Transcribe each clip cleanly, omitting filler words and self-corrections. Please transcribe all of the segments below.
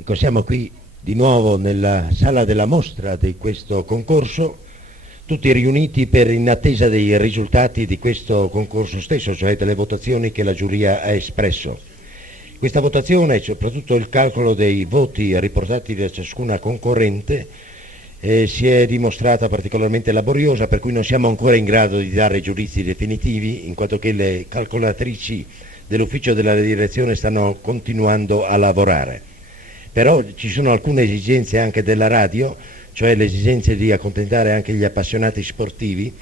Ecco, siamo qui di nuovo nella sala della mostra di questo concorso, tutti riuniti in attesa dei risultati di questo concorso stesso, cioè delle votazioni che la giuria ha espresso. Questa votazione, soprattutto il calcolo dei voti riportati da ciascuna concorrente, si è dimostrata particolarmente laboriosa, per cui non siamo ancora in grado di dare giudizi definitivi, in quanto che le calcolatrici dell'ufficio della direzione stanno continuando a lavorare. Però ci sono alcune esigenze anche della radio, cioè le esigenze di accontentare anche gli appassionati sportivi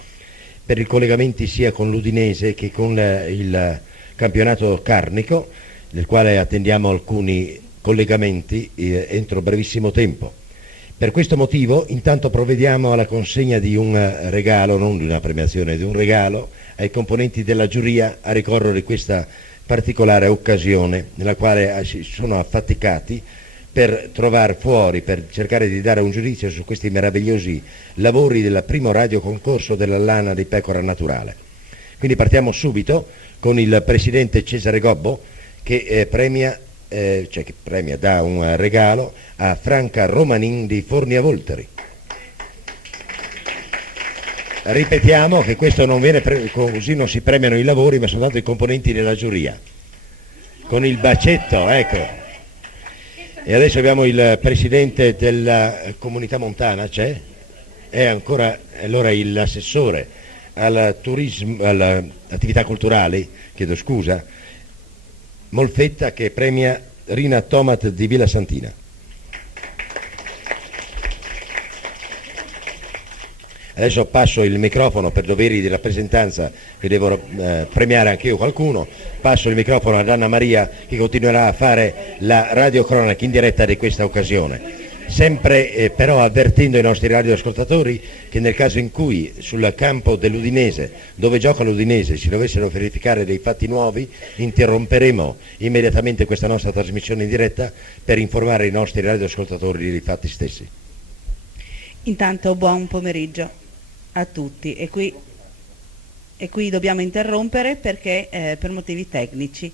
per i collegamenti sia con l'Udinese che con il campionato carnico, del quale attendiamo alcuni collegamenti entro brevissimo tempo. Per questo motivo intanto provvediamo alla consegna di un regalo, non di una premiazione, di un regalo ai componenti della giuria a ricordo di questa particolare occasione nella quale si sono affaticati per trovare fuori, per cercare di dare un giudizio su questi meravigliosi lavori del primo radioconcorso della lana di pecora naturale. Quindi partiamo subito con il presidente Cesare Gobbo che dà un regalo a Franca Romanin di Fornia Volteri. Ripetiamo che questo non viene così non si premiano i lavori, ma soltanto i componenti della giuria. Con il bacetto, ecco. E adesso abbiamo il presidente della comunità montana, c'è? È ancora allora l'assessore al turismo, alle attività culturali, chiedo scusa, Molfetta, che premia Rina Tomat di Villa Santina. Adesso passo il microfono per doveri di rappresentanza, che devo premiare anche io qualcuno, passo il microfono ad Anna Maria che continuerà a fare la radiocronaca in diretta di questa occasione. Sempre però avvertendo i nostri radioascoltatori che nel caso in cui sul campo dell'Udinese, dove gioca l'Udinese, si dovessero verificare dei fatti nuovi, interromperemo immediatamente questa nostra trasmissione in diretta per informare i nostri radioascoltatori dei fatti stessi. Intanto buon pomeriggio a tutti e qui dobbiamo interrompere perché per motivi tecnici.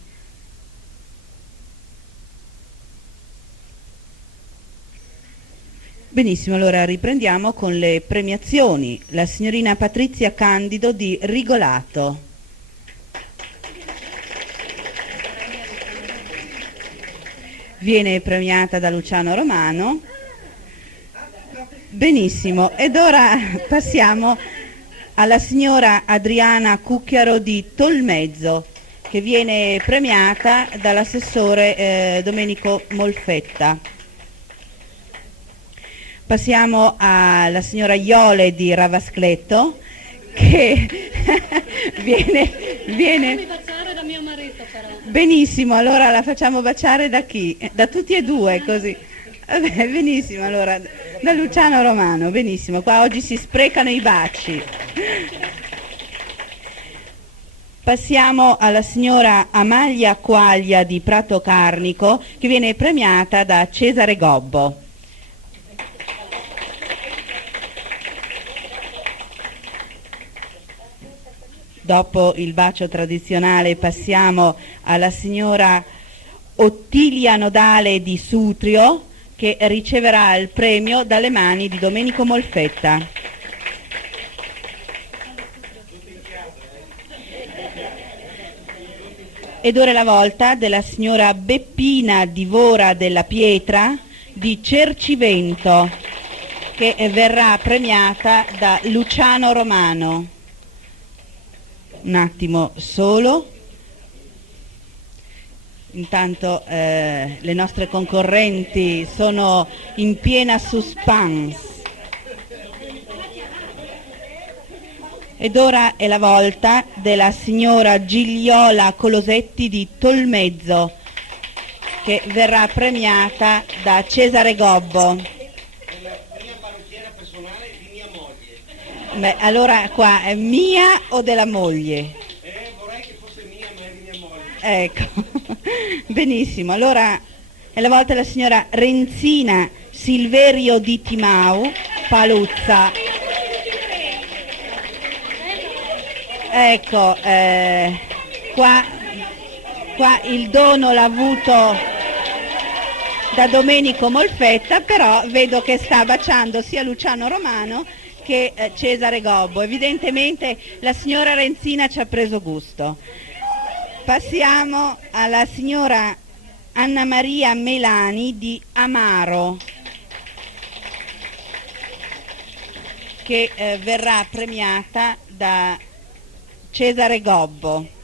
Benissimo, allora riprendiamo con le premiazioni. La signorina Patrizia Candido di Rigolato. Viene premiata da Luciano Romano. Benissimo, ed ora passiamo alla signora Adriana Cucchiaro di Tolmezzo, che viene premiata dall'assessore Domenico Molfetta. Passiamo alla signora Iole di Ravascletto, che viene... da mio marito però. Benissimo, allora la facciamo baciare da chi? Da tutti e due, così. Vabbè, benissimo, allora, da Luciano Romano, benissimo, qua oggi si sprecano i baci. Passiamo alla signora Amalia Quaglia di Prato Carnico, che viene premiata da Cesare Gobbo. Dopo il bacio tradizionale passiamo alla signora Ottilia Nodale di Sutrio, che riceverà il premio dalle mani di Domenico Molfetta. Ed ora è la volta della signora Beppina Divora della Pietra di Cercivento, che verrà premiata da Luciano Romano. Un attimo solo. Intanto le nostre concorrenti sono in piena suspense. Ed ora è la volta della signora Gigliola Colosetti di Tolmezzo, che verrà premiata da Cesare Gobbo. Mia parrucchiera personale di mia moglie. Beh, allora qua è mia o della moglie? Vorrei che fosse mia, ma è di mia moglie. Ecco, benissimo, allora è la volta della signora Renzina Silverio di Timau, Paluzza. Ecco, qua il dono l'ha avuto da Domenico Molfetta, però vedo che sta baciando sia Luciano Romano che Cesare Gobbo. Evidentemente la signora Renzina ci ha preso gusto. Passiamo alla signora Anna Maria Melani di Amaro, che verrà premiata da Cesare Gobbo.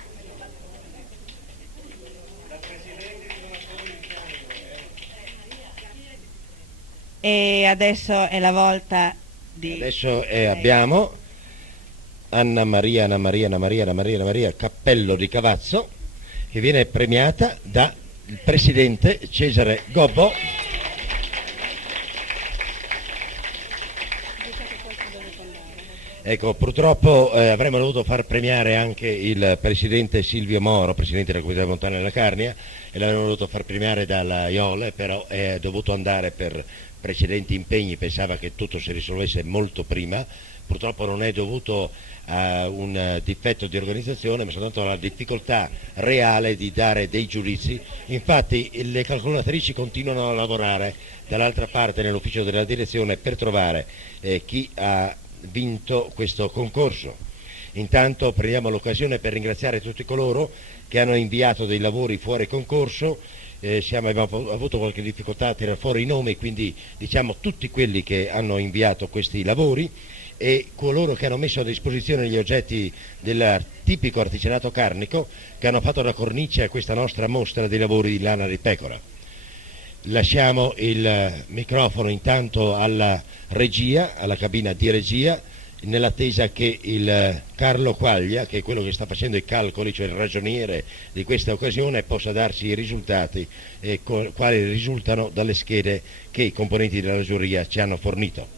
E adesso è la volta di... Adesso abbiamo Anna Maria Cappello di Cavazzo, che viene premiata dal presidente Cesare Gobbo. Ecco, purtroppo avremmo dovuto far premiare anche il presidente Silvio Moro, presidente della Comunità Montana della Carnia, e l'avremmo dovuto far premiare dalla Iole, però è dovuto andare per precedenti impegni, pensava che tutto si risolvesse molto prima. Purtroppo non è dovuto a un difetto di organizzazione, ma soltanto alla difficoltà reale di dare dei giudizi. Infatti le calcolatrici continuano a lavorare dall'altra parte nell'ufficio della direzione per trovare chi ha vinto questo concorso. Intanto prendiamo l'occasione per ringraziare tutti coloro che hanno inviato dei lavori fuori concorso. Abbiamo avuto qualche difficoltà a tirare fuori i nomi, quindi diciamo tutti quelli che hanno inviato questi lavori e coloro che hanno messo a disposizione gli oggetti del tipico artigianato carnico, che hanno fatto da cornice a questa nostra mostra dei lavori di lana di pecora. Lasciamo il microfono intanto alla regia, alla cabina di regia, nell'attesa che il Carlo Quaglia, che è quello che sta facendo i calcoli, cioè il ragioniere di questa occasione, possa darci i risultati quali risultano dalle schede che i componenti della giuria ci hanno fornito.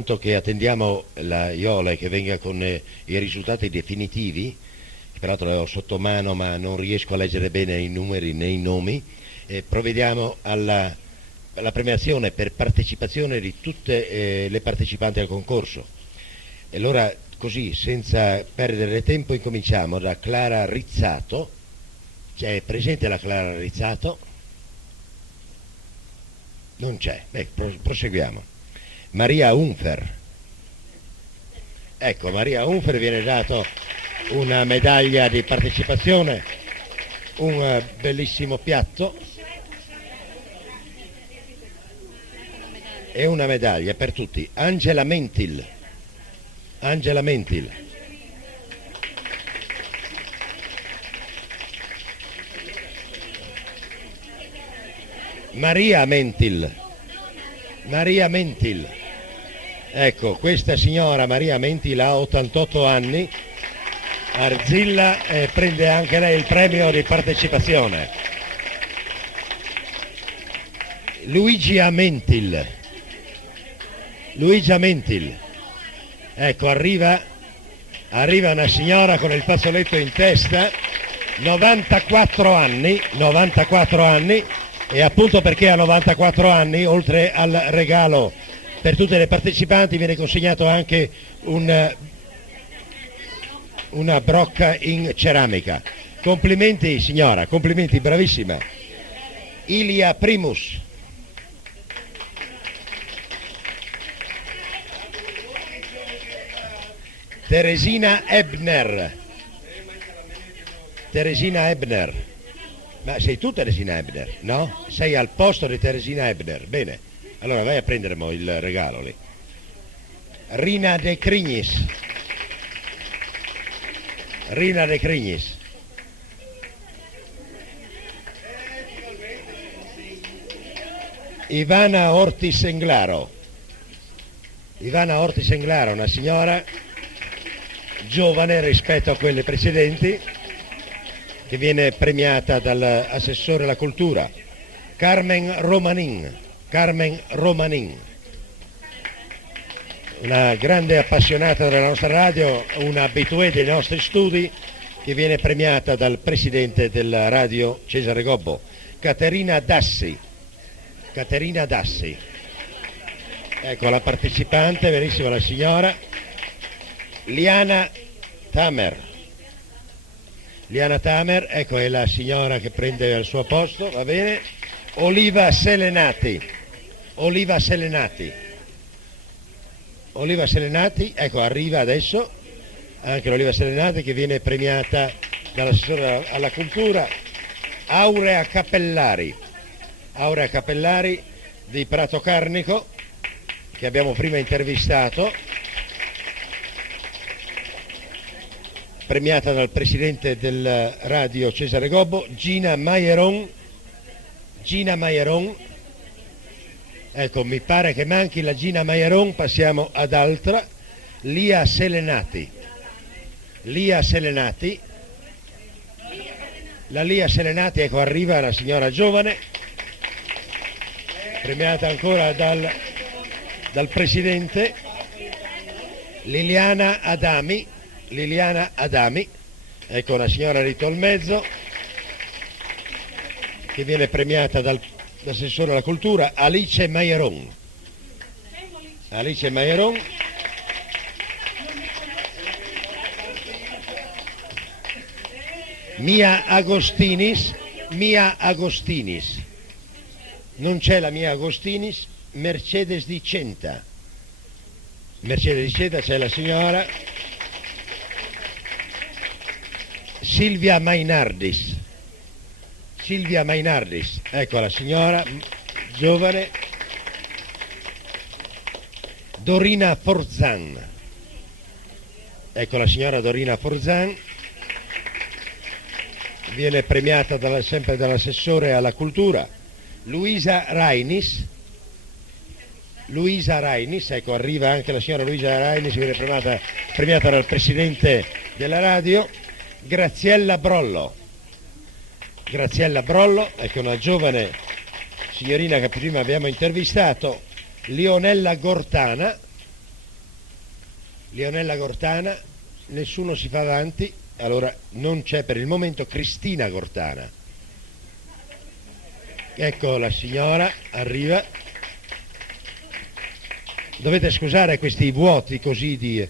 Che attendiamo la Iole che venga con i risultati definitivi, che peraltro le ho sotto mano ma non riesco a leggere bene i numeri né i nomi, provvediamo alla premiazione per partecipazione di tutte le partecipanti al concorso. E allora così, senza perdere tempo, incominciamo da Clara Rizzato. C'è presente la Clara Rizzato? Non c'è. Proseguiamo. Maria Unfer. Ecco, Maria Unfer viene dato una medaglia di partecipazione, un bellissimo piatto e una medaglia per tutti. Angela Mentil. Angela Mentil. Maria Mentil. Maria Mentil. Ecco, questa signora Maria Mentil ha 88 anni, Arzilla, prende anche lei il premio di partecipazione. Luigia Mentil. Luigia Mentil. Ecco, arriva una signora con il fazzoletto in testa, 94 anni, e appunto perché ha 94 anni, oltre al regalo per tutte le partecipanti, viene consegnato anche una brocca in ceramica. Complimenti signora, complimenti, bravissima. Ilia Primus. Teresina Ebner. Teresina Ebner. Ma sei tu Teresina Ebner, no? Sei al posto di Teresina Ebner. Bene, allora vai a prendere il regalo lì. Rina De Crignis. Rina De Crignis. Ivana Ortis Englaro. Ivana Ortis Englaro, una signora giovane rispetto a quelle precedenti, che viene premiata dall'assessore alla cultura. Carmen Romanin. Carmen Romanin, una grande appassionata della nostra radio, una abituée dei nostri studi, che viene premiata dal presidente della radio Cesare Gobbo. Caterina Dassi. Caterina Dassi. Ecco la partecipante, benissimo la signora. Liana Tamer. Liana Tamer, ecco, è la signora che prende il suo posto, va bene. Oliva Selenati, ecco, arriva adesso anche l'Oliva Selenati, che viene premiata dall'assessore alla cultura. Aurea Cappellari di Prato Carnico, che abbiamo prima intervistato, premiata dal presidente del radio Cesare Gobbo. Gina Maieron, ecco, mi pare che manchi la Gina Maieron, passiamo ad altra. Lia Selenati, la Lia Selenati, ecco, arriva una signora giovane, premiata ancora dal presidente. Liliana Adami, ecco una signora di Tolmezzo, che viene premiata dall'assessore alla cultura. Alice Maieron, Mia Agostinis, non c'è la Mia Agostinis. Mercedes di Centa, c'è la signora. Silvia Mainardis, ecco la signora giovane. Dorina Forzan, ecco la signora Dorina Forzan, viene premiata sempre dall'assessore alla cultura. Luisa Rainis, ecco, arriva anche la signora Luisa Rainis, viene premiata dal presidente della radio. Graziella Brollo, ecco una giovane signorina che prima abbiamo intervistato. Leonella Gortana, nessuno si fa avanti, allora non c'è per il momento. Cristina Gortana, ecco la signora, arriva. Dovete scusare questi vuoti così di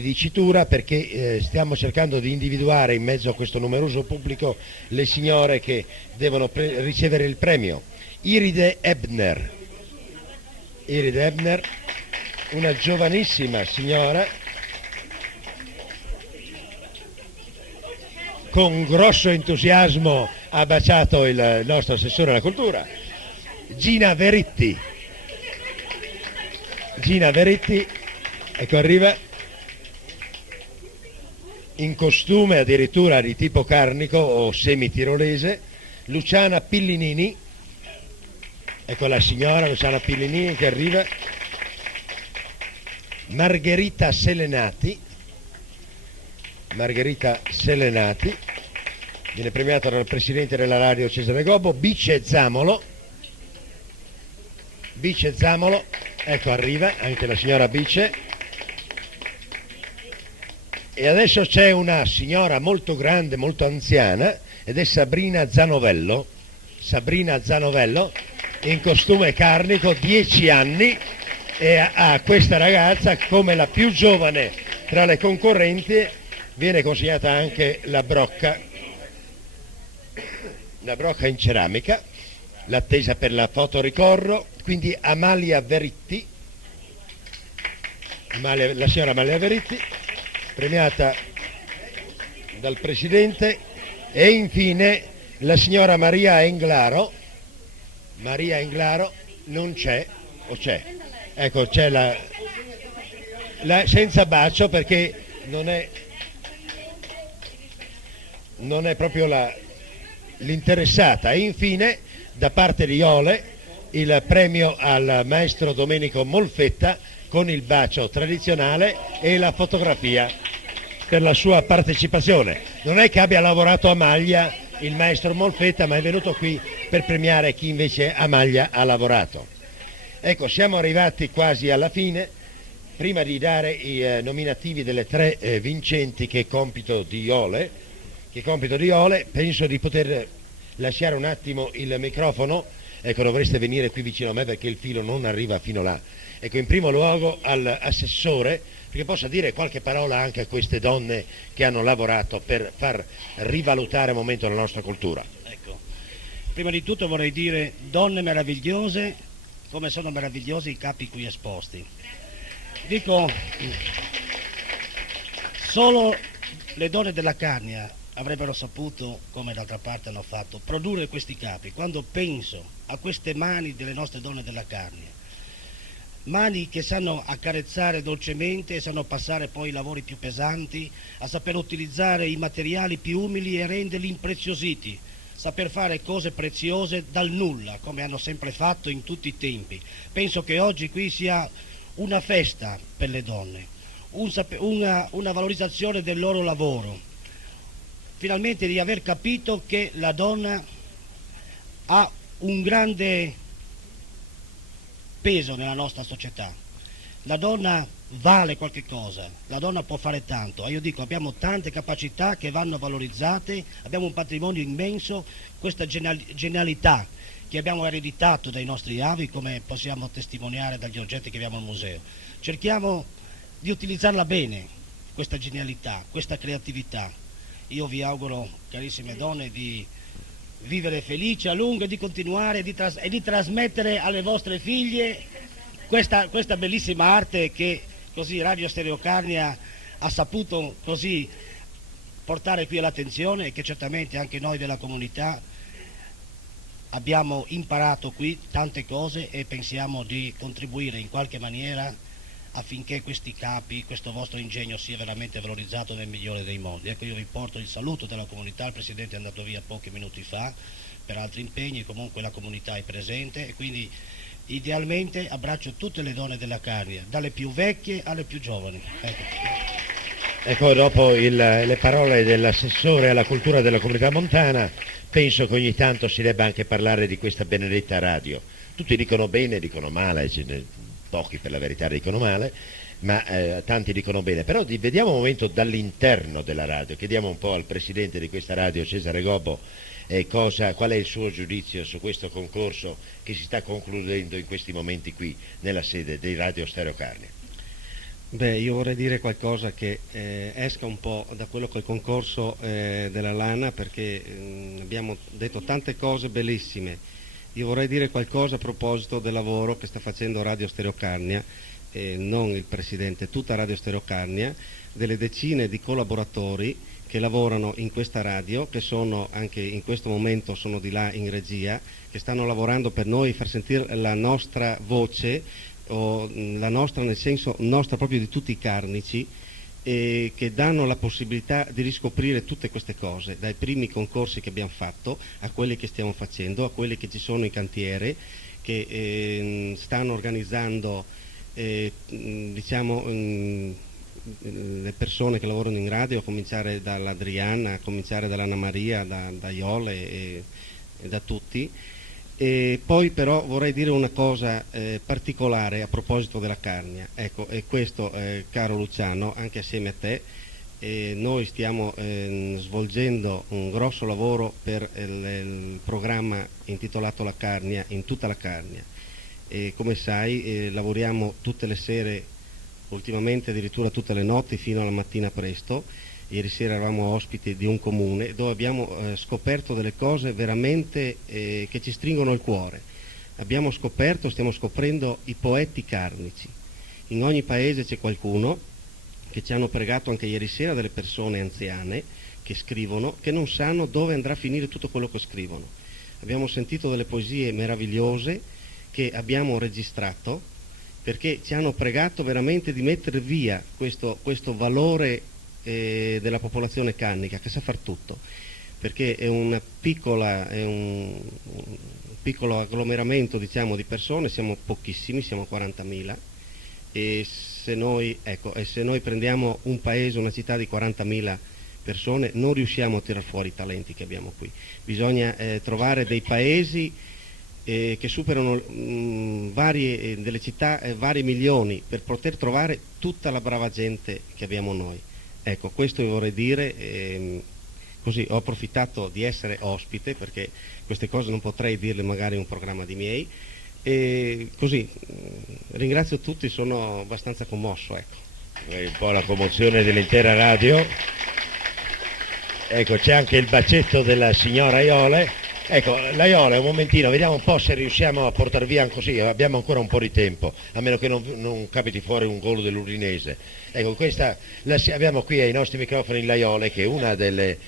dicitura, perché stiamo cercando di individuare in mezzo a questo numeroso pubblico le signore che devono ricevere il premio. Iride Ebner, una giovanissima signora con grosso entusiasmo ha baciato il nostro assessore alla cultura. Gina Veritti, ecco, arriva in costume addirittura di tipo carnico o semi-tirolese. Luciana Pillinini, ecco la signora Luciana Pillinini che arriva. Margherita Selenati, viene premiata dal presidente della radio Cesare Gobbo. Bice Zamolo, ecco arriva anche la signora Bice. E adesso c'è una signora molto grande, molto anziana, ed è Sabrina Zanovello, in costume carnico, 10 anni, e a questa ragazza, come la più giovane tra le concorrenti, viene consegnata anche la brocca in ceramica, l'attesa per la fotoricordo. Quindi Amalia Veritti, la signora Amalia Veritti, premiata dal presidente. E infine la signora Maria Englaro, non c'è, o c'è? Ecco, c'è la senza bacio, perché non è proprio l'interessata. E infine, da parte di Iole, il premio al maestro Domenico Molfetta, con il bacio tradizionale e la fotografia per la sua partecipazione. Non è che abbia lavorato a maglia il maestro Molfetta, ma è venuto qui per premiare chi invece a maglia ha lavorato. Ecco, siamo arrivati quasi alla fine. Prima di dare i nominativi delle 3 vincenti, che è compito di Iole, penso di poter lasciare un attimo il microfono. Ecco, dovreste venire qui vicino a me perché il filo non arriva fino là. Ecco, in primo luogo all'assessore perché possa dire qualche parola anche a queste donne che hanno lavorato per far rivalutare un momento la nostra cultura. Ecco, prima di tutto vorrei dire donne meravigliose, come sono meravigliosi i capi qui esposti. Dico, solo le donne della Carnia avrebbero saputo, come d'altra parte hanno fatto, produrre questi capi. Quando penso a queste mani delle nostre donne della Carnia, mani che sanno accarezzare dolcemente e sanno passare poi i lavori più pesanti, a saper utilizzare i materiali più umili e renderli impreziositi, saper fare cose preziose dal nulla, come hanno sempre fatto in tutti i tempi. Penso che oggi qui sia una festa per le donne, una valorizzazione del loro lavoro, finalmente di aver capito che la donna ha un grande peso nella nostra società. La donna vale qualche cosa, la donna può fare tanto e io dico abbiamo tante capacità che vanno valorizzate, abbiamo un patrimonio immenso, questa genialità che abbiamo ereditato dai nostri avi, come possiamo testimoniare dagli oggetti che abbiamo al museo. Cerchiamo di utilizzarla bene, questa genialità, questa creatività. Io vi auguro, carissime donne, di vivere felici a lungo e di continuare e di trasmettere alle vostre figlie questa bellissima arte che così Radio Stereo Carnia ha saputo così portare qui all'attenzione e che certamente anche noi della comunità abbiamo imparato qui tante cose e pensiamo di contribuire in qualche maniera affinché questi capi, questo vostro ingegno sia veramente valorizzato nel migliore dei modi. Ecco, io vi porto il saluto della comunità, il Presidente è andato via pochi minuti fa per altri impegni, comunque la comunità è presente e quindi idealmente abbraccio tutte le donne della Carnia, dalle più vecchie alle più giovani. Ecco, dopo le parole dell'assessore alla cultura della comunità montana, penso che ogni tanto si debba anche parlare di questa benedetta radio. Tutti dicono bene, dicono male, pochi per la verità dicono male, ma tanti dicono bene. Però vediamo un momento dall'interno della radio, chiediamo un po' al presidente di questa radio, Cesare Gobbo, qual è il suo giudizio su questo concorso che si sta concludendo in questi momenti qui nella sede di Radio Stereo Carnia. Beh, io vorrei dire qualcosa che esca un po' da quello che è il concorso della Lana, perché abbiamo detto tante cose bellissime. Io vorrei dire qualcosa a proposito del lavoro che sta facendo Radio Stereo Carnia, non il Presidente, tutta Radio Stereo Carnia, delle decine di collaboratori che lavorano in questa radio, che sono anche in questo momento sono di là in regia, che stanno lavorando per noi, far sentire la nostra voce, o la nostra nel senso nostra proprio di tutti i carnici, che danno la possibilità di riscoprire tutte queste cose, dai primi concorsi che abbiamo fatto a quelli che stiamo facendo, a quelli che ci sono in cantiere, che stanno organizzando diciamo le persone che lavorano in radio, a cominciare dall'Adriana, a cominciare dall'Anna Maria, da Iole e da tutti. E poi però vorrei dire una cosa particolare a proposito della Carnia. Ecco, e questo caro Luciano, anche assieme a te, noi stiamo svolgendo un grosso lavoro per il programma intitolato La Carnia, in tutta la Carnia. E come sai lavoriamo tutte le sere, ultimamente addirittura tutte le notti fino alla mattina presto. Ieri sera eravamo ospiti di un comune dove abbiamo scoperto delle cose veramente che ci stringono il cuore. Abbiamo scoperto, stiamo scoprendo i poeti carnici. In ogni paese c'è qualcuno, che ci hanno pregato anche ieri sera, delle persone anziane che scrivono, che non sanno dove andrà a finire tutto quello che scrivono. Abbiamo sentito delle poesie meravigliose che abbiamo registrato, perché ci hanno pregato veramente di mettere via questo valore della popolazione carnica che sa far tutto, perché è un piccolo agglomeramento, diciamo, di persone, siamo pochissimi, siamo 40.000 e se noi prendiamo un paese, una città di 40.000 persone non riusciamo a tirar fuori i talenti che abbiamo qui. Bisogna trovare dei paesi che superano delle città vari milioni per poter trovare tutta la brava gente che abbiamo noi. Ecco, questo io vorrei dire, così ho approfittato di essere ospite, perché queste cose non potrei dirle magari in un programma di miei, e così ringrazio tutti, sono abbastanza commosso, ecco. Un po' la commozione dell'intera radio. Ecco, c'è anche il bacetto della signora Iole. Ecco, la Iole, un momentino, vediamo un po' se riusciamo a portare via così, abbiamo ancora un po' di tempo, a meno che non capiti fuori un gol dell'Udinese. Ecco, abbiamo qui ai nostri microfoni la Iole, che è una delle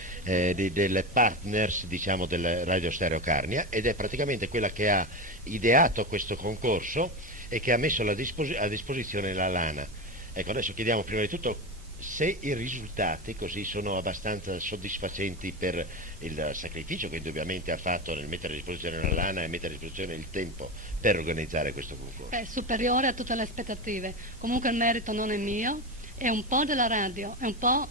partners, diciamo, del Radio Stereo Carnia, ed è praticamente quella che ha ideato questo concorso e che ha messo a disposizione la lana. Ecco, adesso chiediamo prima di tutto se i risultati così sono abbastanza soddisfacenti per il sacrificio che indubbiamente ha fatto nel mettere a disposizione la lana e mettere a disposizione il tempo per organizzare questo concorso. È superiore a tutte le aspettative. Comunque il merito non è mio, è un po' della radio, è un po'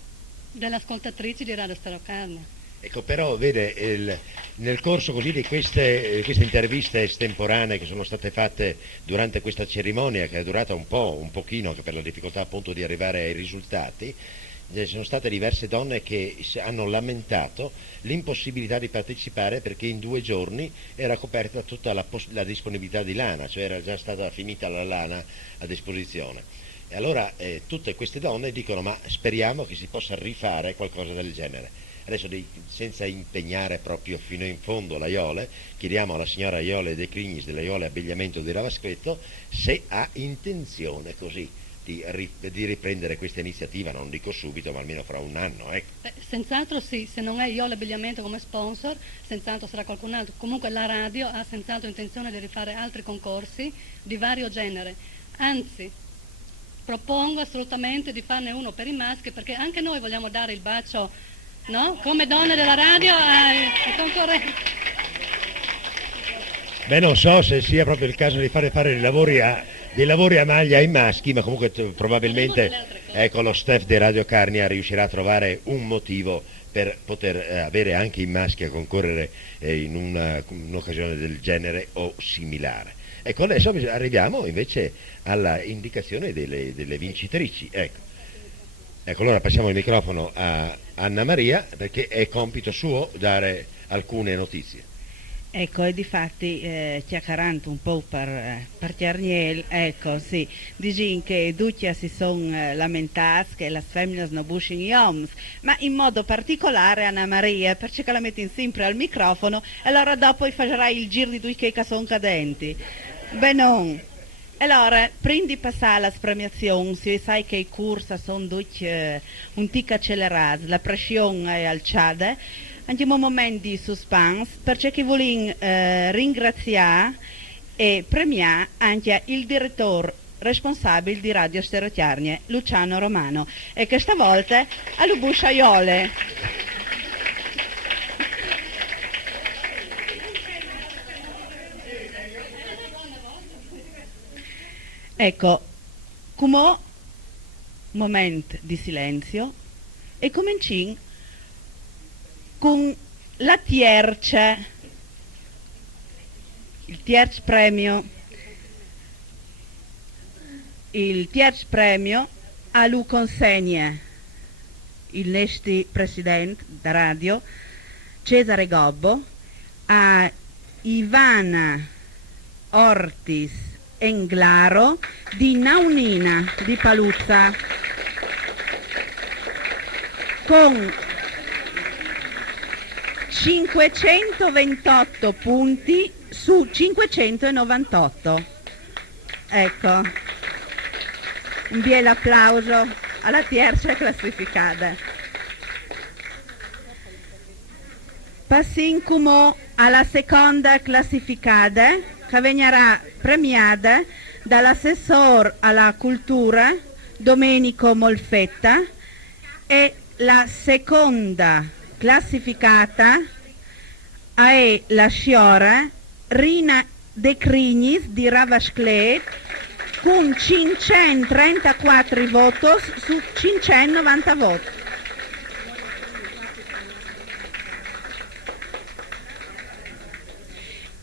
delle ascoltatrici di Radio Stereo Carnia. Ecco, però vede, nel corso così di queste interviste estemporanee che sono state fatte durante questa cerimonia, che è durata un pochino, anche per la difficoltà appunto di arrivare ai risultati, ci sono state diverse donne che hanno lamentato l'impossibilità di partecipare perché in 2 giorni era coperta tutta la disponibilità di lana, cioè era già stata finita la lana a disposizione. E allora tutte queste donne dicono: ma speriamo che si possa rifare qualcosa del genere. Adesso, senza impegnare proprio fino in fondo la Iole, chiediamo alla signora Iole De Crignis della Iole Abbigliamento di Ravascretto se ha intenzione così di riprendere questa iniziativa, non dico subito, ma almeno fra un anno. Ecco. Senz'altro sì, se non è Iole Abbigliamento come sponsor, senz'altro sarà qualcun altro. Comunque la radio ha senz'altro intenzione di rifare altri concorsi di vario genere. Anzi, propongo assolutamente di farne uno per i maschi, perché anche noi vogliamo dare il bacio, no? Come donne della radio ai concorrenti. Beh, non so se sia proprio il caso di fare dei lavori a maglia ai maschi, ma comunque probabilmente ecco, lo staff di Radio Carnia riuscirà a trovare un motivo per poter avere anche i maschi a concorrere in un'occasione del genere o similare. Ecco, adesso arriviamo invece alla indicazione delle vincitrici. Ecco, allora passiamo il microfono a Anna Maria, perché è compito suo dare alcune notizie. Ecco, e difatti chiacchierando un po' per Tiarniel, ecco, sì, dicono che tutti si sono lamentati che le femmine non buscano gli uomini, ma in modo particolare Anna Maria, perché la metti sempre al microfono, e allora dopo farai il giro di tutti che sono cadenti. Beh, non. Allora, prima di passare alla premiazione, si sa che i corsi sono tutti un tic accelerati, la pressione è alzata. Andiamo un momento di suspense perché vogliamo ringraziare e premiare anche il direttore responsabile di Radio Stereo Carnia, Luciano Romano, e che stavolta a Lubuscia Iole. Ecco, come un momento di silenzio e cominciamo con la tierce, il terzo premio a lui consegna il nostro presidente da radio Cesare Gobbo, a Ivana Ortis Englaro di Naunina di Paluzza, con 528 punti su 598. Ecco, un bel applauso alla terza classificata. Passiamo alla seconda classificata, che verrà premiata dall'assessore alla cultura Domenico Molfetta, e la seconda classificata è la signora Rina De Crignis di Ravasclet con 534 voti su 590 voti.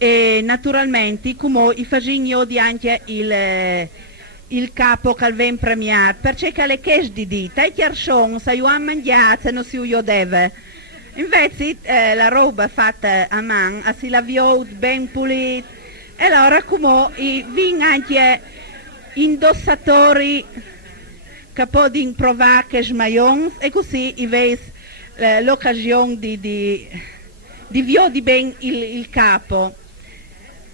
E naturalmente come i facciamo di anche il capo che viene premiato, perché le chiese di dita e chiarson se io ho mangiato non si io deve. Invece la roba fatta a mano, si lavò ben pulita, e allora come viene anche indossatori podem provar che smaglions e così avete l'occasione di viodi ben il capo.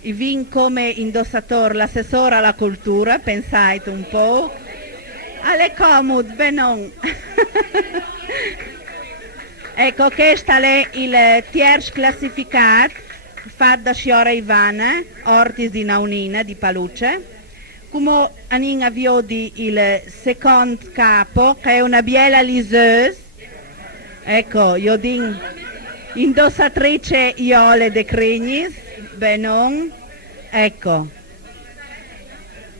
I vin come indossatore l'assessore alla cultura, pensate un po'. Alle comod, benon. Ecco, questo è il terzo classificato, fatto da signora Ivana, Ortis di Naunina, di Paluce. Come Anin avviò il secondo capo, che è una biela liseuse. Ecco, io dico, indossatrice Iole de Crignis, benon. Ecco.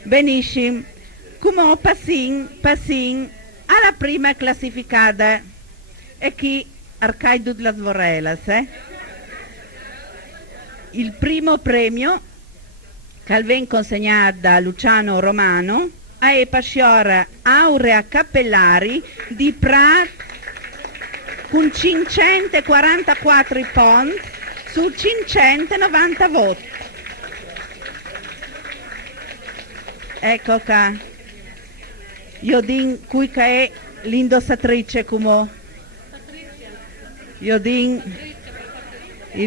Benissimo. Come passin alla prima classificata e chi arcai tutte le vorrelas. Il primo premio che viene consegnato da Luciano Romano è passiora Aurea Cappellari di Prat con 544 punti su 590 voti. Ecco qua. Io dico qui che è l'indossatrice come io dico i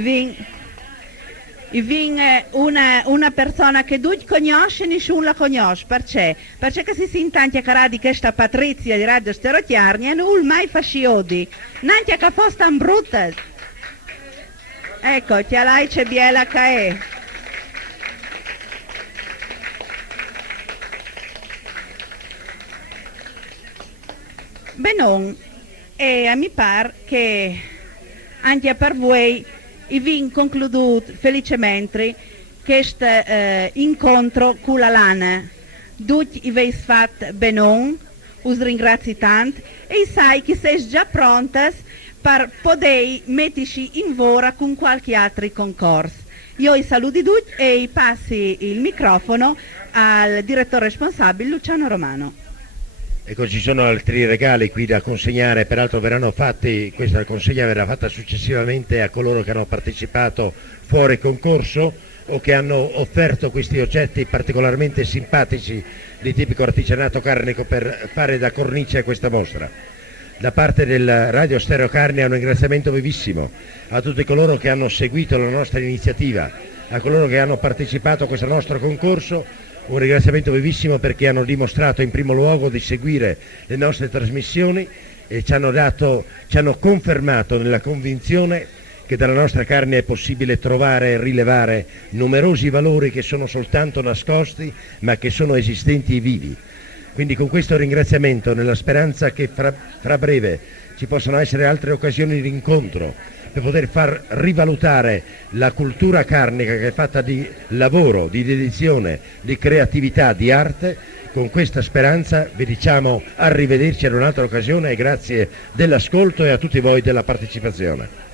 vin è una persona che tutti conosce, nessuno la conosce, perché che si sente anche cara di questa Patrizia di Radio Stereo Chiarnia non mai fasciodi, neanche che fosse tan brutta. Ecco, ti lei c'è biela che è. Benon, e a mi par che anche per voi i vin concluduto felicemente questo incontro con la lana. Tutti i avete fatto benon, us ringrazio tanto e sai che sei già pronta per poter metterci in vora con qualche altro concorso. Io i saluti tutti e passi il microfono al direttore responsabile Luciano Romano. Ecco, ci sono altri regali qui da consegnare, peraltro verranno fatti, questa consegna verrà fatta successivamente a coloro che hanno partecipato fuori concorso o che hanno offerto questi oggetti particolarmente simpatici di tipico artigianato carnico per fare da cornice a questa mostra. Da parte del Radio Stereo Carnia un ringraziamento vivissimo a tutti coloro che hanno seguito la nostra iniziativa, a coloro che hanno partecipato a questo nostro concorso. Un ringraziamento vivissimo perché hanno dimostrato in primo luogo di seguire le nostre trasmissioni e ci hanno confermato nella convinzione che dalla nostra carne è possibile trovare e rilevare numerosi valori che sono soltanto nascosti ma che sono esistenti e vivi. Quindi con questo ringraziamento, nella speranza che fra breve ci possano essere altre occasioni di incontro per poter far rivalutare la cultura carnica che è fatta di lavoro, di dedizione, di creatività, di arte, con questa speranza vi diciamo arrivederci ad un'altra occasione e grazie dell'ascolto e a tutti voi della partecipazione.